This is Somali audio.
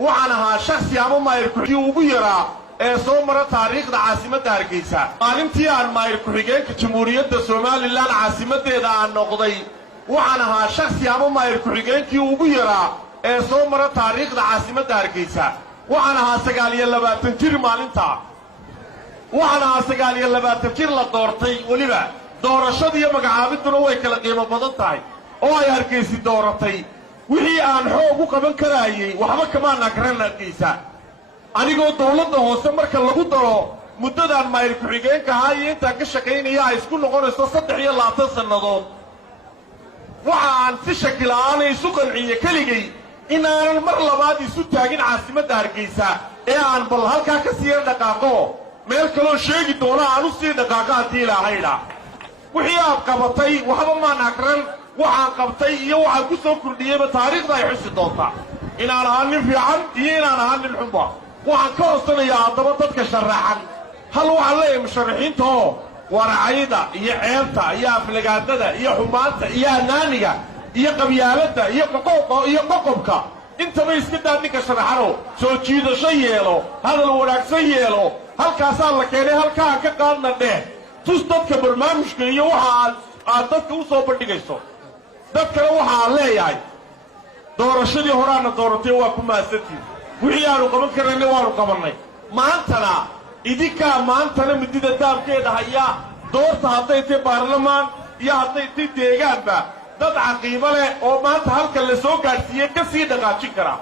وعنها شخص يعمل ما يركحي وبيرا سومرة تاريخ عاصمة هرقيسة معلمتي عن ما يركحيين كجمهورية الصومال اللي عاصمة إذا عن نقضي وعنها شخص يعمل ما يركحيين وبيرا سومرة تاريخ عاصمة هرقيسة وعنها سقالية لبا تنجير معلمتها وعنها سقالية لبا تنجير لدورتي ولبا دورشدي مقعابدنا ويكلا قيمة بدنتاي oo ay hargeysi dooratay wixii aan xoog u qaban karaayay waxba kama naqran hargeysa anigoo dawladda hoose marka lagu daro muddadan mayr ku xigeenka hay inta ka shaqeynaya ay isku noqonayso 23 sanadood waxa aan si shakil aan isu qanciye kaligay in aan mar labaad isu taagin caasimadda hargeysa ee aan bal halka ka sii dhaqaaqo meel kale oo sheegi doona aan u sii dhaqaaqo hadii ilaahayna wixii aad qabatay waxba ma naqran waxaan qabtay iyo waxaan ku soo kordhiyay taariikhda ay xusi doonta inaan ahaan nin fiican iyo inaan ahaan nin xunba waxaan ka hoosanayaa haddaba dadka sharaxan hal waxaan leeyahay musharaxiinta oo waracayda iyo ceebta iyo aflagaadada iyo xumaanta iyo anaaniga iyo qabyaaladda iyo qoqobka intaba iska daa ninka sharaxano soo jiidasho yeelo hadal wanaagsan yeelo halkaasaa la keenay halkaa ka qaadna dheh tus dadka barnaamijka iyo waxa aad dadka u soo bandhigayso dadkana waxaa leeyahay doorashadii horaana dooratay waa ku maasantiin wixii aanu qaban karnay waanu qabanay maantana idinkaa maantana midida daabkeeda haya doorta hadday tahay baarlamaan iyo hadday tahay deegaanba dad caqiibo leh oo maanta halkan la soo gaadhsiiyey ka sii dhaqaajin kara